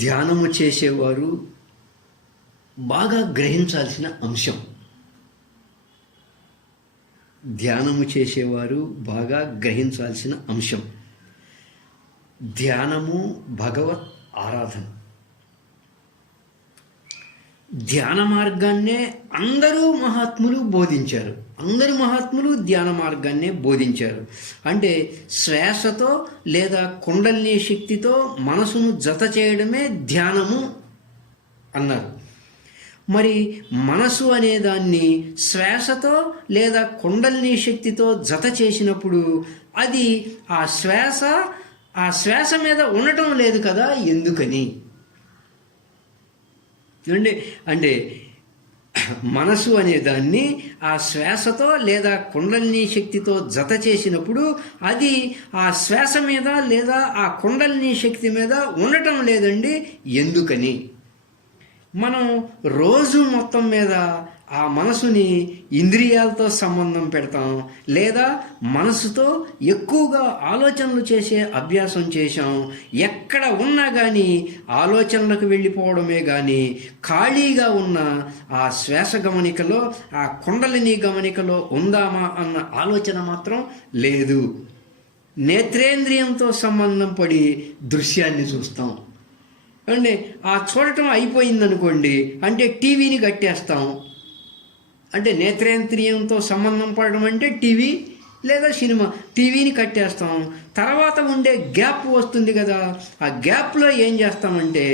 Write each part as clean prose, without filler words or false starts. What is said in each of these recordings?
ధ్యానము చేసేవారు బాగా గ్రహించాల్సిన అంశం. ధ్యానము చేసేవారు బాగా గ్రహించాల్సిన అంశం. ధ్యానము భగవత్ ఆరాధన. ధ్యాన మార్గాన్నే అందరూ మహాత్ములు బోధించారు. అందరు మహాత్ములు ధ్యాన మార్గాన్నే బోధించారు. అంటే శ్వాసతో లేదా కుండలిని శక్తితో మనసును జత చేయడమే ధ్యానము అన్నారు. మరి మనసు అనే దాన్ని శ్వాసతో లేదా కుండలిని శక్తితో జత చేసినప్పుడు అది ఆ శ్వాస మీద ఉండటం లేదు కదా, ఎందుకని? అంటే మనసు అనే దాన్ని ఆ శ్వాసతో లేదా కుండలిని శక్తితో జత చేసినప్పుడు అది ఆ శ్వాస మీద లేదా ఆ కుండలిని శక్తి మీద ఉండటం లేదండి, ఎందుకని? మనం రోజు మొత్తం మీద ఆ మనసుని ఇంద్రియాలతో సంబంధం పెడతాం, లేదా మనసుతో ఎక్కువగా ఆలోచనలు చేసే అభ్యాసం చేశాం. ఎక్కడ ఉన్నా కానీ ఆలోచనలకు వెళ్ళిపోవడమే కానీ ఖాళీగా ఉన్న ఆ శ్వాస గమనికలో, ఆ కుండలిని గమనికలో ఉందామా అన్న ఆలోచన మాత్రం లేదు. నేత్రేంద్రియంతో సంబంధం పడి దృశ్యాన్ని చూస్తాం అంటే ఆ చూడటం అయిపోయిందనుకోండి, అంటే టీవీని కట్టేస్తాం. అంటే నేత్రేంద్రియంతో సంబంధం పడడం అంటే టీవీ లేదా సినిమా. టీవీని కట్టేస్తాం. తర్వాత ఉండే గ్యాప్ వస్తుంది కదా, ఆ గ్యాప్లో ఏం చేస్తామంటే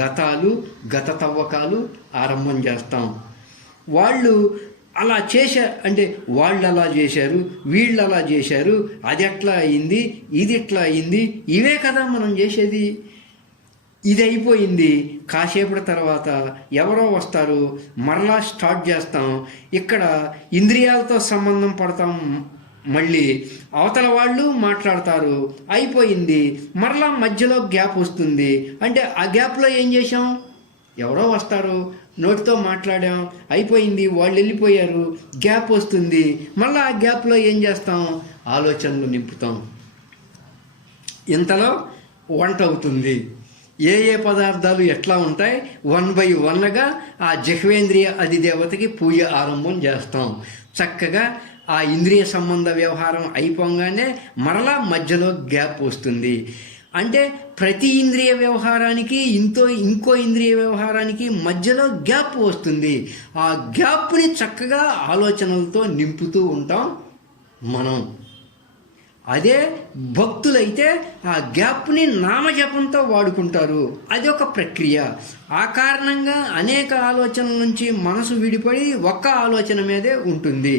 గత తవ్వకాలు ఆరంభం చేస్తాం. వాళ్ళు అలా వాళ్ళు అలా చేశారు, వీళ్ళు అలా చేశారు, అది ఎట్లా అయింది, ఇది ఎట్లా అయింది, ఇవే కదా మనం చేసేది. ఇది అయిపోయింది, కాసేపటి తర్వాత ఎవరో వస్తారు, మరలా స్టార్ట్ చేస్తాం. ఇక్కడ ఇంద్రియాలతో సంబంధం పడతాం, మళ్ళీ అవతల వాళ్ళు మాట్లాడతారు, అయిపోయింది, మరలా మధ్యలో గ్యాప్ వస్తుంది. అంటే ఆ గ్యాప్లో ఏం చేసాం? ఎవరో వస్తారు, నోటితో మాట్లాడాం, అయిపోయింది, వాళ్ళు వెళ్ళిపోయారు, గ్యాప్ వస్తుంది, మళ్ళీ ఆ గ్యాప్లో ఏం చేస్తాం? ఆలోచనలు నింపుతాం. ఇంతలో వంట అవుతుంది. ఏ పదార్థాలు ఎట్లా ఉంటాయి, 1 by 1గా ఆ జిహ్వేంద్రియ అధిదేవతకి పూజ ఆరంభం చేస్తాం. చక్కగా ఆ ఇంద్రియ సంబంధ వ్యవహారం అయిపోగానే మరలా మధ్యలో గ్యాప్ వస్తుంది. అంటే ప్రతి ఇంద్రియ వ్యవహారానికి ఇంకో ఇంద్రియ వ్యవహారానికి మధ్యలో గ్యాప్ వస్తుంది. ఆ గ్యాప్ని చక్కగా ఆలోచనలతో నింపుతూ ఉంటాం మనం. అదే భక్తులైతే ఆ గ్యాప్ని నామజపంతో వాడుకుంటారు. అది ఒక ప్రక్రియ. ఆ కారణంగా అనేక ఆలోచనల నుంచి మనసు విడిపడి ఒక్క ఆలోచన మీదే ఉంటుంది.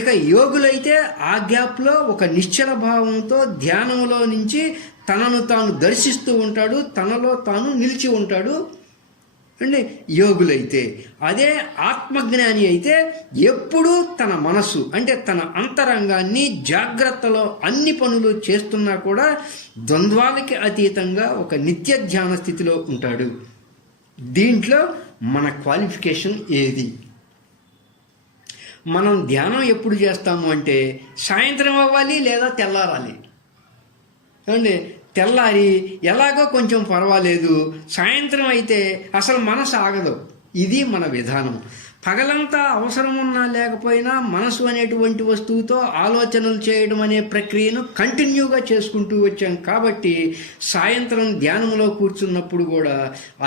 ఇక యోగులైతే ఆ గ్యాప్లో ఒక నిశ్చల భావంతో ధ్యానంలో నుంచి తనను తాను దర్శిస్తూ ఉంటాడు, తనలో తాను నిలిచి ఉంటాడు అంటే యోగులైతే. అదే ఆత్మజ్ఞాని అయితే ఎప్పుడూ తన మనసు అంటే తన అంతరంగాన్ని జాగ్రత్తలో అన్ని పనులు చేస్తున్నా కూడా ద్వంద్వాలకి అతీతంగా ఒక నిత్య ధ్యాన స్థితిలో ఉంటాడు. దీంట్లో మన క్వాలిఫికేషన్ ఏది? మనం ధ్యానం ఎప్పుడు చేస్తాము అంటే సాయంత్రం అవ్వాలి లేదా తెల్లారాలి. ఏమండి, తెల్లారి ఎలాగో కొంచెం పర్వాలేదు, సాయంత్రం అయితే అసలు మనసు ఆగదు. ఇది మన విధానం. పగలంతా అవసరం ఉన్నా లేకపోయినా మనసు అనేటువంటి వస్తువుతో ఆలోచనలు చేయడం అనే ప్రక్రియను కంటిన్యూగా చేసుకుంటూ వచ్చాం. కాబట్టి సాయంత్రం ధ్యానంలో కూర్చున్నప్పుడు కూడా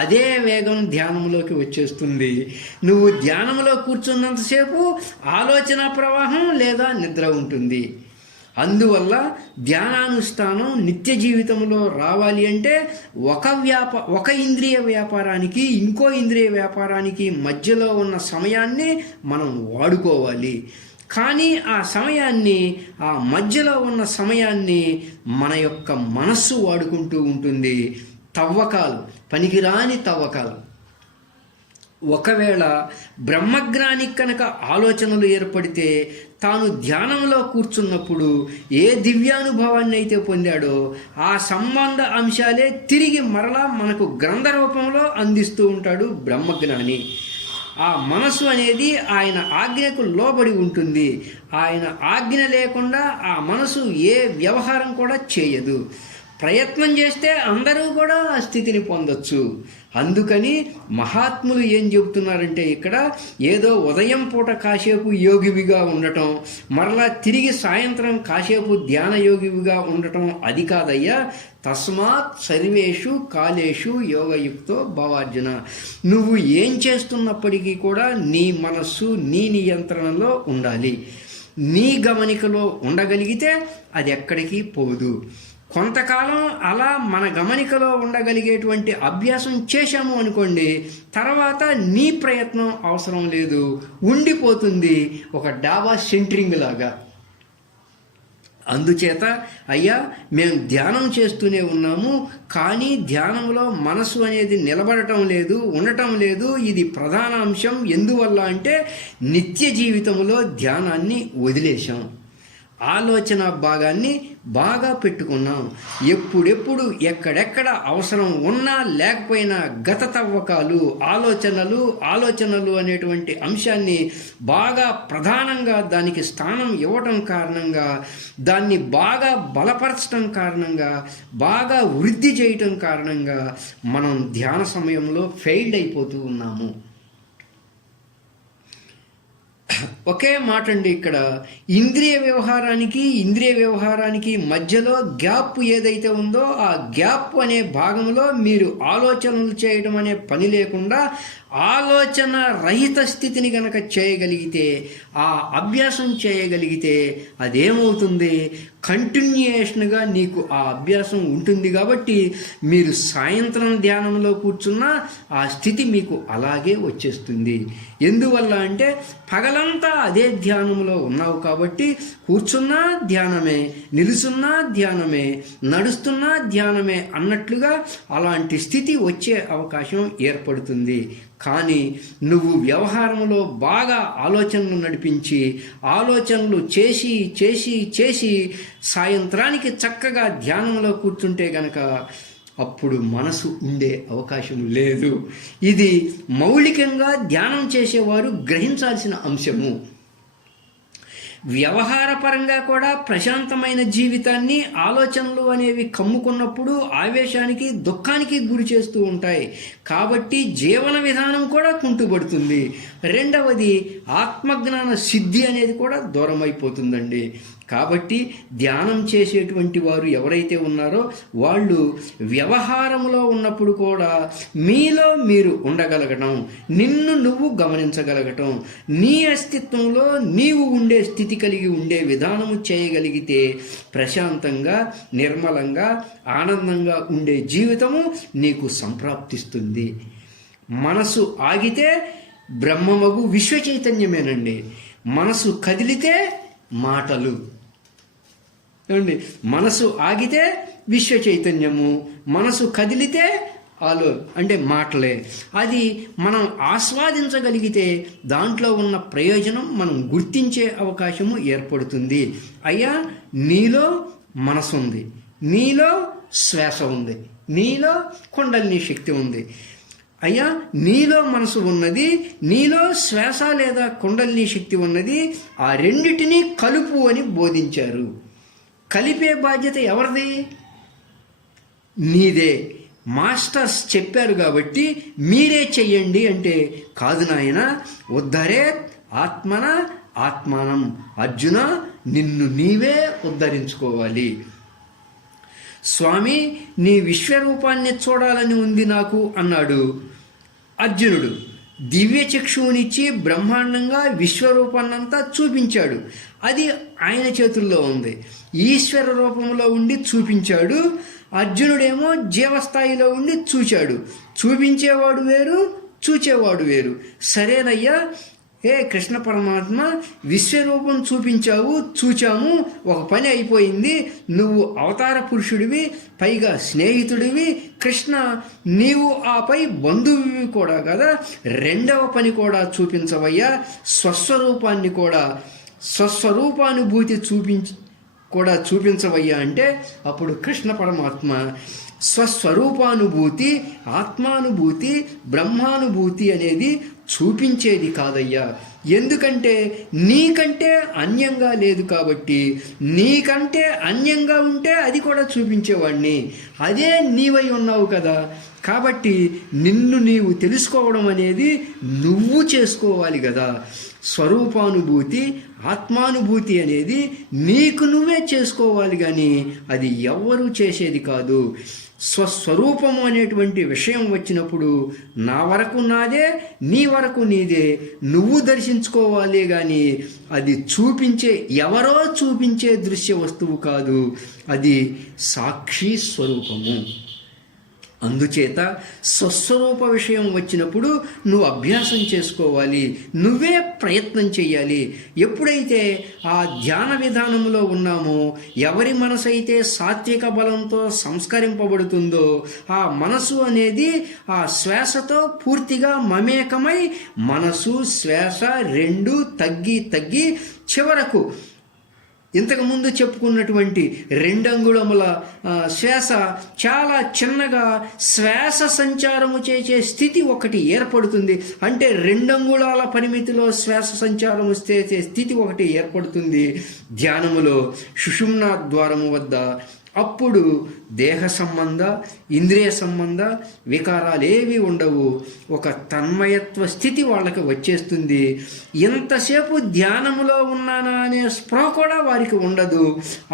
అదే వేగం ధ్యానంలోకి వచ్చేస్తుంది. నువ్వు ధ్యానంలో కూర్చున్నంతసేపు ఆలోచన ప్రవాహం లేదా నిద్ర ఉంటుంది. అందువల్ల ధ్యానానుష్ఠానం నిత్య జీవితంలో రావాలి అంటే ఒక ఇంద్రియ వ్యాపారానికి ఇంకో ఇంద్రియ వ్యాపారానికి మధ్యలో ఉన్న సమయాన్ని మనం వాడుకోవాలి. కానీ ఆ సమయాన్ని, ఆ మధ్యలో ఉన్న సమయాన్ని మన యొక్క మనస్సు వాడుకుంటూ ఉంటుంది. తవ్వకాలు, పనికిరాని తవ్వకాలు. ఒకవేళ బ్రహ్మజ్ఞానికి కనుక ఆలోచనలు ఏర్పడితే తాను ధ్యానంలో కూర్చున్నప్పుడు ఏ దివ్యానుభవాన్ని అయితే పొందాడో ఆ సంబంధ అంశాలే తిరిగి మరలా మనకు గ్రంథ రూపంలో అందిస్తూ ఉంటాడు బ్రహ్మజ్ఞాని. ఆ మనసు అనేది ఆయన ఆజ్ఞకు లోబడి ఉంటుంది. ఆయన ఆజ్ఞ లేకుండా ఆ మనసు ఏ వ్యవహారం కూడా చేయదు. ప్రయత్నం చేస్తే అందరూ కూడా ఆ స్థితిని పొందొచ్చు. అందుకని మహాత్ములు ఏం చెబుతున్నారంటే ఇక్కడ ఏదో ఉదయం పూట కాసేపు యోగివిగా ఉండటం, మరలా తిరిగి సాయంత్రం కాసేపు ధ్యాన యోగివిగా ఉండటం అది కాదయ్యా. తస్మాత్ సర్వేషు కాలేషు యోగయుక్తో భవార్జున. నువ్వు ఏం చేస్తున్నప్పటికీ కూడా నీ మనస్సు నీ నియంత్రణలో ఉండాలి. నీ గమనికలో ఉండగలిగితే అది ఎక్కడికి పోదు. కొంతకాలం అలా మన గమనికలో ఉండగలిగేటువంటి అభ్యాసం చేశాము అనుకోండి, తర్వాత నీ ప్రయత్నం అవసరం లేదు, ఉండిపోతుంది ఒక డాబా సెంటరింగ్ లాగా. అందుచేత అయ్యా మేము ధ్యానం చేస్తూనే ఉన్నాము, కానీ ధ్యానంలో మనసు అనేది నిలబడటం లేదు, ఉండటం లేదు. ఇది ప్రధాన అంశం. ఎందువల్ల అంటే నిత్య జీవితంలో ధ్యానాన్ని వదిలేశాం, ఆలోచన భాగాన్ని బాగా పెట్టుకున్నాం. ఎప్పుడెప్పుడు ఎక్కడెక్కడ అవసరం ఉన్నా లేకపోయినా గత తవ్వకాలు, ఆలోచనలు అనేటువంటి అంశాన్ని బాగా ప్రధానంగా దానికి స్థానం ఇవ్వటం కారణంగా, దాన్ని బాగా బలపరచడం కారణంగా, బాగా వృద్ధి చేయటం కారణంగా మనం ధ్యాన సమయంలో ఫెయిల్డ్ అయిపోతూ ఉన్నాము. ఒకే మాట అండి, ఇక్కడ ఇంద్రియ వ్యవహారానికి మధ్యలో గ్యాప్ ఏదైతే ఉందో ఆ గ్యాప్ అనే భాగంలో మీరు ఆలోచనలు చేయడం అనే పని లేకుండా ఆలోచన రహిత స్థితిని గనక చేయగలిగితే, ఆ అభ్యాసం చేయగలిగితే అదేమవుతుంది, కంటిన్యూయేషన్గా నీకు ఆ అభ్యాసం ఉంటుంది. కాబట్టి మీరు సాయంత్రం ధ్యానంలో కూర్చున్నా ఆ స్థితి మీకు అలాగే వచ్చేస్తుంది. ఎందువల్ల అంటే పగలంతా అదే ధ్యానంలో ఉన్నావు కాబట్టి కూర్చున్నా ధ్యానమే, నిలుచున్నా ధ్యానమే, నడుస్తున్నా ధ్యానమే అన్నట్లుగా అలాంటి స్థితి వచ్చే అవకాశం ఏర్పడుతుంది. కానీ నువ్వు వ్యవహారంలో బాగా ఆలోచనలు నడిపించి, ఆలోచనలు చేసి చేసి చేసి సాయంత్రానికి చక్కగా ధ్యానంలో కూర్చుంటే గనక అప్పుడు మనసు ఉండే అవకాశం లేదు. ఇది మౌలికంగా ధ్యానం చేసేవారు గ్రహించాల్సిన అంశము. వ్యవహారపరంగా కూడా ప్రశాంతమైన జీవితాన్ని ఆలోచనలు అనేవి కమ్ముకున్నప్పుడు ఆవేశానికి, దుఃఖానికి గురి చేస్తూ ఉంటాయి. కాబట్టి జీవన విధానం కూడా కుంటుపడుతుంది. రెండవది ఆత్మజ్ఞాన సిద్ధి అనేది కూడా దూరం అయిపోతుందండి. కాబట్టి ధ్యానం చేసేటువంటి వారు ఎవరైతే ఉన్నారో వాళ్ళు వ్యవహారంలో ఉన్నప్పుడు కూడా మీలో మీరు ఉండగలగటం, నిన్ను నువ్వు గమనించగలగటం, నీ అస్తిత్వంలో నీవు ఉండే స్థితి కలిగి ఉండే విధానము చేయగలిగితే ప్రశాంతంగా, నిర్మలంగా, ఆనందంగా ఉండే జీవితము నీకు సంప్రాప్తిస్తుంది. మనసు ఆగితే బ్రహ్మమగు విశ్వ చైతన్యమేనండి. మనసు కదిలితే మాటలు ఏమండి, మనసు ఆగితే విశ్వ చైతన్యము, మనసు కదిలితే అంటే మాటలే. అది మనం ఆస్వాదించగలిగితే దాంట్లో ఉన్న ప్రయోజనం మనం గుర్తించే అవకాశము ఏర్పడుతుంది. అయ్యా నీలో మనసు ఉంది, నీలో శ్వాస ఉంది, నీలో కుండలిని శక్తి ఉంది. అయ్యా నీలో మనసు ఉన్నది, నీలో శ్వాస లేదా కుండలిని శక్తి ఉన్నది, ఆ రెండిటినీ కలుపు అని బోధించారు. కలిపే బాధ్యత ఎవరిది? నీదే. మాస్టర్స్ చెప్పారు కాబట్టి మీరే చెయ్యండి అంటే కాదు నాయన. ఉద్ధరే ఆత్మన ఆత్మానం. అర్జున నిన్ను నీవే ఉద్ధరించుకోవాలి. స్వామి నీ విశ్వరూపాన్ని చూడాలని ఉంది నాకు అన్నాడు అర్జునుడు. దివ్య చక్షువునిచ్చి బ్రహ్మాండంగా విశ్వరూపాన్నంతా చూపించాడు. అది ఆయన చేతుల్లో ఉంది. ఈశ్వర రూపంలో ఉండి చూపించాడు. అర్జునుడేమో జీవస్థాయిలో ఉండి చూచాడు. చూపించేవాడు వేరు, చూచేవాడు వేరు. సరేనయ్యా, కృష్ణ పరమాత్మ విశ్వరూపం చూపించావు, చూచాము, ఒక పని అయిపోయింది. నువ్వు అవతార పురుషుడివి, పైగా స్నేహితుడివి కృష్ణ, నీవు ఆపై బంధువువి కూడా కదా. రెండవ పని కూడా చూపించవయ్యా, స్వస్వరూపాన్ని కూడా, స్వస్వరూపానుభూతి చూపించవయ్యా అంటే అప్పుడు కృష్ణ పరమాత్మ స్వస్వరూపానుభూతి, ఆత్మానుభూతి, బ్రహ్మానుభూతి అనేది చూపించేది కాదయ్యా. ఎందుకంటే నీకంటే అన్యంగా లేదు కాబట్టి. నీకంటే అన్యంగా ఉంటే అది కూడా చూపించేవాడిని. అదే నీవై ఉన్నావు కదా. కాబట్టి నిన్ను నీవు తెలుసుకోవడం అనేది నువ్వు చేసుకోవాలి కదా. స్వరూపానుభూతి, ఆత్మానుభూతి అనేది నీకు నువ్వే చేసుకోవాలి, కానీ అది ఎవ్వరూ చేసేది కాదు. స్వస్వరూపము అనేటువంటి విషయం వచ్చినప్పుడు నా వరకు నాదే, నీ వరకు నీదే, నువ్వు దర్శించుకోవాలి, కానీ అది ఎవరో చూపించే దృశ్య వస్తువు కాదు. అది సాక్షి స్వరూపము. అందుచేత స్వస్వరూప విషయం వచ్చినప్పుడు నువ్వు అభ్యాసం చేసుకోవాలి, నువ్వే ప్రయత్నం చేయాలి. ఎప్పుడైతే ఆ ధ్యాన విధానంలో ఉన్నామో, ఎవరి మనసు అయితే సాత్విక బలంతో సంస్కరింపబడుతుందో, ఆ మనసు అనేది ఆ శ్వాసతో పూర్తిగా మమేకమై మనసు శ్వాస రెండు తగ్గి చివరకు ఇంతకుముందు చెప్పుకున్నటువంటి 2 అంగుళముల శ్వాస చాలా చిన్నగా శ్వాస సంచారము చేసే స్థితి ఒకటి ఏర్పడుతుంది. అంటే 2 అంగుళాల పరిమితిలో శ్వాస సంచారము చేసే స్థితి ఒకటి ఏర్పడుతుంది ధ్యానములో, సుషుమ్నా ద్వారము వద్ద. అప్పుడు దేహ సంబంధ, ఇంద్రియ సంబంధ వికారాలు ఏవి ఉండవు. ఒక తన్మయత్వ స్థితి వాళ్ళకి వచ్చేస్తుంది. ఎంతసేపు ధ్యానములో ఉన్నానా అనే స్పృహ కూడా వారికి ఉండదు.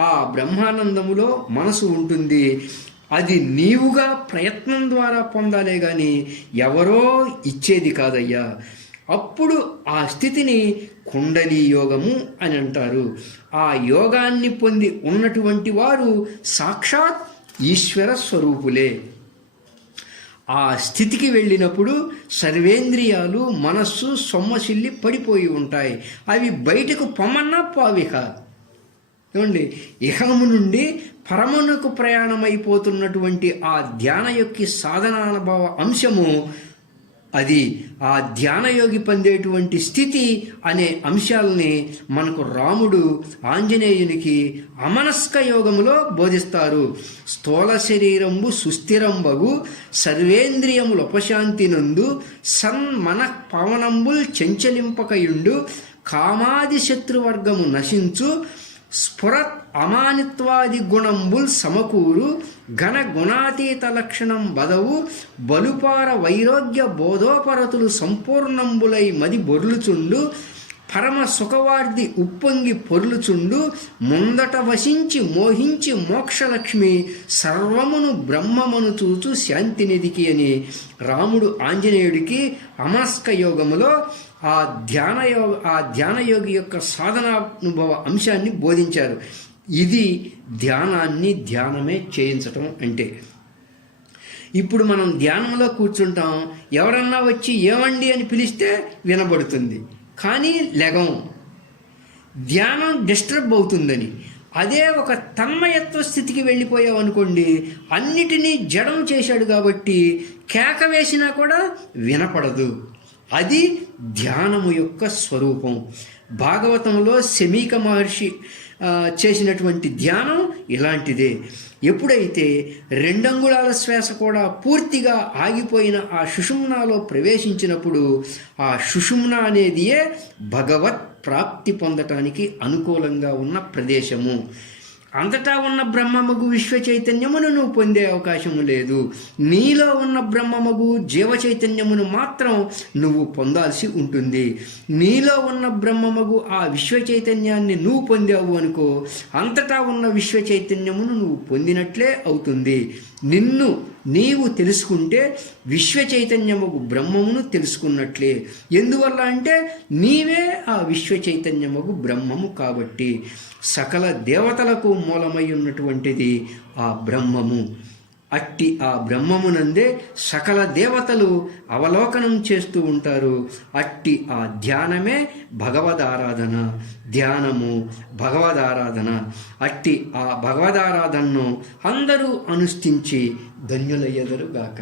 ఆ బ్రహ్మానందములో మనసు ఉంటుంది. అది నీవుగా ప్రయత్నం ద్వారా పొందాలే కానీ ఎవరో ఇచ్చేది కాదయ్యా. అప్పుడు ఆ స్థితిని కుండలి యోగము అని అంటారు. ఆ యోగాన్ని పొంది ఉన్నటువంటి వారు సాక్షాత్ ఈశ్వర స్వరూపులే. ఆ స్థితికి వెళ్ళినప్పుడు సర్వేంద్రియాలు, మనస్సు సొమ్మసిల్లి పడిపోయి ఉంటాయి. అవి బయటకు పొమ్మన్నా పావిక. ఏమండి, ఇహము నుండి పరమునకు ప్రయాణమైపోతున్నటువంటి ఆ ధ్యాన యొక్క సాధనానుభవ అంశము, అది ఆ ధ్యానయోగి పొందేటువంటి స్థితి అనే అంశాలని మనకు రాముడు ఆంజనేయునికి అమనస్క యోగములో బోధిస్తారు. స్థూల శరీరంబు సుస్థిరంబగు సర్వేంద్రియములు ఉపశాంతి నందు సన్మన పవనంబుల్ చెంచలింపకయుండు కామాది శత్రువర్గము నశించు స్ఫురత్ అమానిత్వాది గుణంబుల్ సమకూరు ఘన గుణాతీత లక్షణం బదవు బలుపార వైరోగ్య బోధోపరతులు సంపూర్ణంబులై మది బొర్లుచుండు పరమ సుఖవార్ది ఉప్పొంగి పొర్లుచుండు ముందట వశించి మోహించి మోక్షలక్ష్మి సర్వమును బ్రహ్మమును చూచు శాంతినిధికి అని రాముడు ఆంజనేయుడికి అమస్క యోగములో ఆ ధ్యానయోగి యొక్క సాధనానుభవ అంశాన్ని బోధించారు. ఇది ధ్యానమే చేయించటం అంటే. ఇప్పుడు మనం ధ్యానంలో కూర్చుంటాం, ఎవరన్నా వచ్చి ఏమండి అని పిలిస్తే వినబడుతుంది, కానీ లెగం. ధ్యానం డిస్టర్బ్ అవుతుందని. అదే ఒక తన్మయత్వ స్థితికి వెళ్ళిపోయావు అనుకోండి, అన్నిటినీ జడం చేశాడు కాబట్టి కేక వేసినా కూడా వినపడదు. అది ధ్యానము యొక్క స్వరూపం. భాగవతంలో శమీక మహర్షి చేసినటువంటి ధ్యానం ఇలాంటిదే. ఎప్పుడైతే 2 అంగుళాల శ్వాస కూడా పూర్తిగా ఆగిపోయిన ఆ సుషుమ్నాలో ప్రవేశించినప్పుడు ఆ సుషుమ్న అనేదియే భగవత్ ప్రాప్తి పొందటానికి అనుకూలంగా ఉన్న ప్రదేశము. అంతటా ఉన్న బ్రహ్మమగు విశ్వ చైతన్యమును నువ్వు పొందే అవకాశము లేదు. నీలో ఉన్న బ్రహ్మమగు జీవ చైతన్యమును మాత్రం నువ్వు పొందాల్సి ఉంటుంది. నీలో ఉన్న బ్రహ్మమగు ఆ విశ్వ చైతన్యాన్ని నువ్వు పొందావు అనుకో, అంతటా ఉన్న విశ్వ చైతన్యమును నువ్వు పొందినట్లే అవుతుంది. నిన్ను నీవు తెలుసుకుంటే విశ్వ చైతన్యముకు బ్రహ్మమును తెలుసుకున్నట్లే. ఎందువల్ల అంటే నీవే ఆ విశ్వ చైతన్యముకు బ్రహ్మము కాబట్టి. సకల దేవతలకు మూలమై ఉన్నటువంటిది ఆ బ్రహ్మము. అట్టి ఆ బ్రహ్మమునందే సకల దేవతలు అవలోకనం చేస్తూ ఉంటారు. అట్టి ఆ ధ్యానమే భగవదారాధన. ధ్యానము భగవదారాధన. అట్టి ఆ భగవదారాధనను అందరూ అనుష్ఠించి ధన్యులయ్యెదరుగాక.